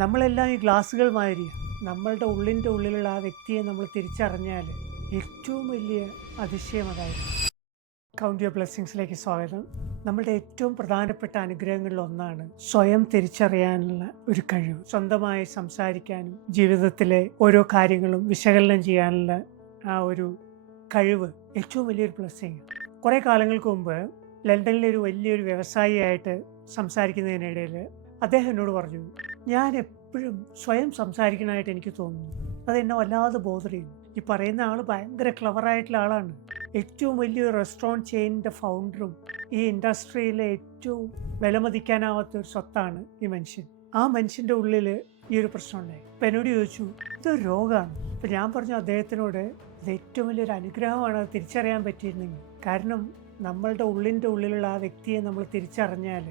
നമ്മളെല്ലാം ഈ ഗ്ലാസ്സുകൾ മാതിരിയാണ്. നമ്മളുടെ ഉള്ളിൻ്റെ ഉള്ളിലുള്ള ആ വ്യക്തിയെ നമ്മൾ തിരിച്ചറിഞ്ഞാൽ ഏറ്റവും വലിയ അതിശയം അതായിരുന്നു. കൗണ്ട് യുവർ ബ്ലെസ്സിങ്സിലേക്ക് സ്വാഗതം. നമ്മളുടെ ഏറ്റവും പ്രധാനപ്പെട്ട അനുഗ്രഹങ്ങളിൽ ഒന്നാണ് സ്വയം തിരിച്ചറിയാനുള്ള ഒരു കഴിവ്. സ്വന്തമായി സംസാരിക്കാനും ജീവിതത്തിലെ ഓരോ കാര്യങ്ങളും വിശകലനം ചെയ്യാനുള്ള ആ ഒരു കഴിവ് ഏറ്റവും വലിയൊരു ബ്ലെസ്സിങ്. കുറേ കാലങ്ങൾക്ക് മുമ്പ് ലണ്ടനിലെ ഒരു വലിയൊരു വ്യവസായിയായിട്ട് സംസാരിക്കുന്നതിനിടയിൽ അദ്ദേഹം എന്നോട് പറഞ്ഞു, ഞാൻ എപ്പോഴും സ്വയം സംസാരിക്കണമായിട്ട് എനിക്ക് തോന്നുന്നു, അതെന്നെ വല്ലാതെ ബോധർ ചെയ്യുന്നു. ഈ പറയുന്ന ആൾ ഭയങ്കര ക്ലവറായിട്ടുള്ള ആളാണ്. ഏറ്റവും വലിയൊരു റെസ്റ്റോറൻറ്റ് ചെയിനിൻ്റെ ഫൗണ്ടറും ഈ ഇൻഡസ്ട്രിയിലെ ഏറ്റവും വിലമതിക്കാനാവാത്തൊരു സ്വത്താണ് ഈ മനുഷ്യൻ. ആ മനുഷ്യൻ്റെ ഉള്ളിൽ ഈ ഒരു പ്രശ്നം ഉണ്ടായി. അപ്പം എന്നോട് ചോദിച്ചു, ഇതൊരു രോഗമാണ്. അപ്പം ഞാൻ പറഞ്ഞു അദ്ദേഹത്തിനോട്, ഇത് ഏറ്റവും വലിയൊരു അനുഗ്രഹമാണ് അത് തിരിച്ചറിയാൻ പറ്റിയിരുന്നെങ്കിൽ. കാരണം നമ്മളുടെ ഉള്ളിൻ്റെ ഉള്ളിലുള്ള ആ വ്യക്തിയെ നമ്മൾ തിരിച്ചറിഞ്ഞാൽ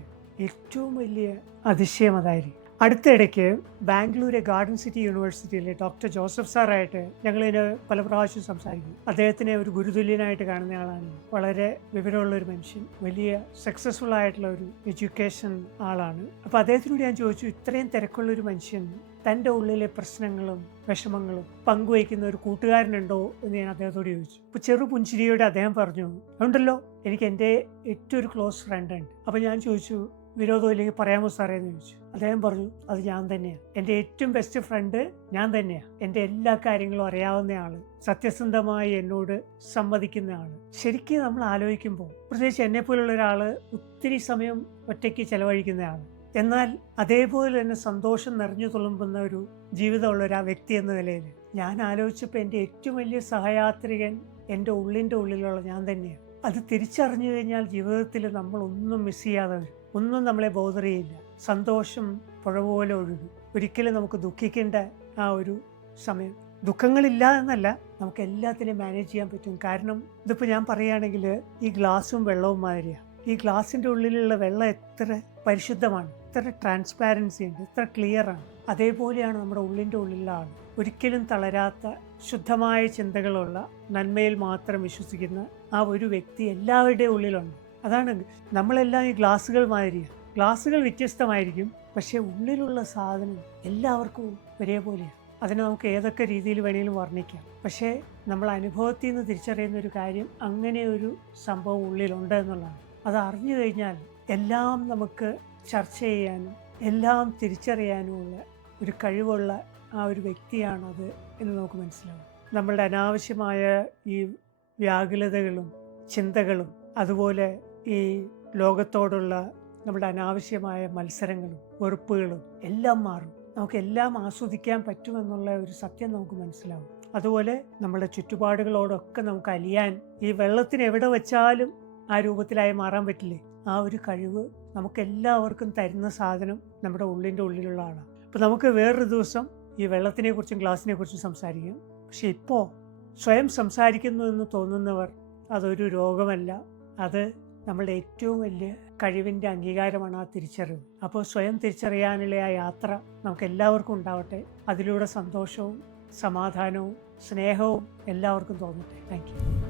ഏറ്റവും വലിയ അതിശയം അതായിരിക്കും. അടുത്തിടയ്ക്ക് ബാംഗ്ലൂരെ ഗാർഡൻ സിറ്റി യൂണിവേഴ്സിറ്റിയിലെ ഡോക്ടർ ജോസഫ് സാറായിട്ട് ഞങ്ങളിതിന് പല പ്രാവശ്യം സംസാരിക്കും. അദ്ദേഹത്തിനെ ഒരു ഗുരുതുല്യനായിട്ട് കാണുന്ന ആളാണ്. വളരെ വിവരമുള്ളൊരു മനുഷ്യൻ, വലിയ സക്സസ്ഫുൾ ആയിട്ടുള്ള ഒരു എഡ്യൂക്കേഷൻ ആളാണ്. അപ്പോൾ അദ്ദേഹത്തിനോട് ഞാൻ ചോദിച്ചു, ഇത്രയും തിരക്കുള്ളൊരു മനുഷ്യൻ തൻ്റെ ഉള്ളിലെ പ്രശ്നങ്ങളും വിഷമങ്ങളും പങ്കുവയ്ക്കുന്ന ഒരു കൂട്ടുകാരനുണ്ടോ എന്ന് ഞാൻ അദ്ദേഹത്തോട് ചോദിച്ചു. ഇപ്പോൾ ചെറു പുഞ്ചിരിയോടെ അദ്ദേഹം പറഞ്ഞു, ഉണ്ടല്ലോ, എനിക്ക് എൻ്റെ ഏറ്റവും ഒരു ക്ലോസ് ഫ്രണ്ട് ഉണ്ട്. അപ്പോൾ ഞാൻ ചോദിച്ചു, വിരോധം ഇല്ലെങ്കിൽ പറയാമോ സാറേ എന്ന് ചോദിച്ചു. അദ്ദേഹം പറഞ്ഞു, അത് ഞാൻ തന്നെയാണ്. എൻ്റെ ഏറ്റവും ബെസ്റ്റ് ഫ്രണ്ട് ഞാൻ തന്നെയാണ്. എൻ്റെ എല്ലാ കാര്യങ്ങളും അറിയാവുന്ന ആൾ, സത്യസന്ധമായി എന്നോട് സമ്മതിക്കുന്ന ആൾ. ശരിക്കും നമ്മൾ ആലോചിക്കുമ്പോൾ, പ്രത്യേകിച്ച് എന്നെപ്പോലുള്ള ഒരാൾ ഒത്തിരി സമയം ഒറ്റയ്ക്ക് ചെലവഴിക്കുന്ന ആൾ, എന്നാൽ അതേപോലെ തന്നെ സന്തോഷം നിറഞ്ഞു തുളുമ്പുന്ന ഒരു ജീവിതമുള്ള ഒരു വ്യക്തി എന്ന നിലയിൽ ഞാൻ ആലോചിച്ചപ്പോൾ എൻ്റെ ഏറ്റവും വലിയ സഹയാത്രികൻ എൻ്റെ ഉള്ളിൻ്റെ ഉള്ളിലുള്ള ഞാൻ തന്നെയാണ്. അത് തിരിച്ചറിഞ്ഞു കഴിഞ്ഞാൽ ജീവിതത്തിൽ നമ്മൾ ഒന്നും മിസ് ചെയ്യാതെ വരും. ഒന്നും നമ്മളെ ബോധർ ചെയ്യില്ല. സന്തോഷം പുഴ പോലെ ഒഴുകും. ഒരിക്കലും നമുക്ക് ദുഃഖിക്കേണ്ട ആ ഒരു സമയം, ദുഃഖങ്ങളില്ല എന്നല്ല, നമുക്ക് എല്ലാത്തിനെയും മാനേജ് ചെയ്യാൻ പറ്റും. കാരണം ഇതിപ്പോൾ ഞാൻ പറയുകയാണെങ്കിൽ ഈ ഗ്ലാസും വെള്ളവും മാതിരിയാണ്. ഈ ഗ്ലാസിൻ്റെ ഉള്ളിലുള്ള വെള്ളം എത്ര പരിശുദ്ധമാണ്, എത്ര ട്രാൻസ്പാരൻസി ഉണ്ട്, എത്ര ക്ലിയറാണ്. അതേപോലെയാണ് നമ്മുടെ ഉള്ളിൻ്റെ ഉള്ളിലുള്ള ആൾ. ഒരിക്കലും തളരാത്ത ശുദ്ധമായ ചിന്തകളുള്ള, നന്മയിൽ മാത്രം വിശ്വസിക്കുന്ന ആ ഒരു വ്യക്തി എല്ലാവരുടെയും ഉള്ളിലുണ്ട്. അതാണ്, നമ്മളെല്ലാം ഈ ഗ്ലാസ്സുകൾ മാതിരിയാണ്. ഗ്ലാസ്സുകൾ വ്യത്യസ്തമായിരിക്കും, പക്ഷേ ഉള്ളിലുള്ള സാധനം എല്ലാവർക്കും ഒരേപോലെയാണ്. അതിനെ നമുക്ക് ഏതൊക്കെ രീതിയിൽ വേണമെങ്കിലും വർണ്ണിക്കാം. പക്ഷേ നമ്മൾ അനുഭവത്തിൽ നിന്ന് തിരിച്ചറിയുന്ന ഒരു കാര്യം, അങ്ങനെ ഒരു സംഭവം ഉള്ളിലുണ്ട് എന്നുള്ളതാണ്. അത് അറിഞ്ഞു കഴിഞ്ഞാൽ എല്ലാം നമുക്ക് ചർച്ച ചെയ്യാനും എല്ലാം തിരിച്ചറിയാനുമുള്ള ഒരു കഴിവുള്ള ആ ഒരു വ്യക്തിയാണത് എന്ന് നമുക്ക് മനസ്സിലാവും. നമ്മളുടെ അനാവശ്യമായ ഈ വ്യാകുലതകളും ചിന്തകളും അതുപോലെ ഈ ലോകത്തോടുള്ള നമ്മുടെ അനാവശ്യമായ മത്സരങ്ങളും വെറുപ്പുകളും എല്ലാം മാറും. നമുക്കെല്ലാം ആസ്വദിക്കാൻ പറ്റുമെന്നുള്ള ഒരു സത്യം നമുക്ക് മനസ്സിലാവും. അതുപോലെ നമ്മുടെ ചുറ്റുപാടുകളോടൊക്കെ നമുക്ക് അലിയാൻ, ഈ വെള്ളത്തിന് എവിടെ വെച്ചാലും ആ രൂപത്തിലായി മാറാൻ പറ്റില്ലേ, ആ ഒരു കഴിവ് നമുക്കെല്ലാവർക്കും തരുന്ന സാധനം നമ്മുടെ ഉള്ളിൻ്റെ ഉള്ളിലുള്ള ആളാണ്. അപ്പോൾ നമുക്ക് വേറൊരു ദിവസം ഈ വെള്ളത്തിനെ കുറിച്ചും ഗ്ലാസിനെ കുറിച്ചും സംസാരിക്കാം. പക്ഷെ ഇപ്പോൾ സ്വയം സംസാരിക്കുന്നു എന്ന് തോന്നുന്നവർ, അതൊരു രോഗമല്ല, അത് നമ്മളുടെ ഏറ്റവും വലിയ കഴിവിൻ്റെ അംഗീകാരമാണ്, ആ തിരിച്ചറിവ്. അപ്പോൾ സ്വയം തിരിച്ചറിയാനുള്ള ആ യാത്ര നമുക്ക് എല്ലാവർക്കും ഉണ്ടാവട്ടെ. അതിലൂടെ സന്തോഷവും സമാധാനവും സ്നേഹവും എല്ലാവർക്കും തോന്നട്ടെ. Thank you.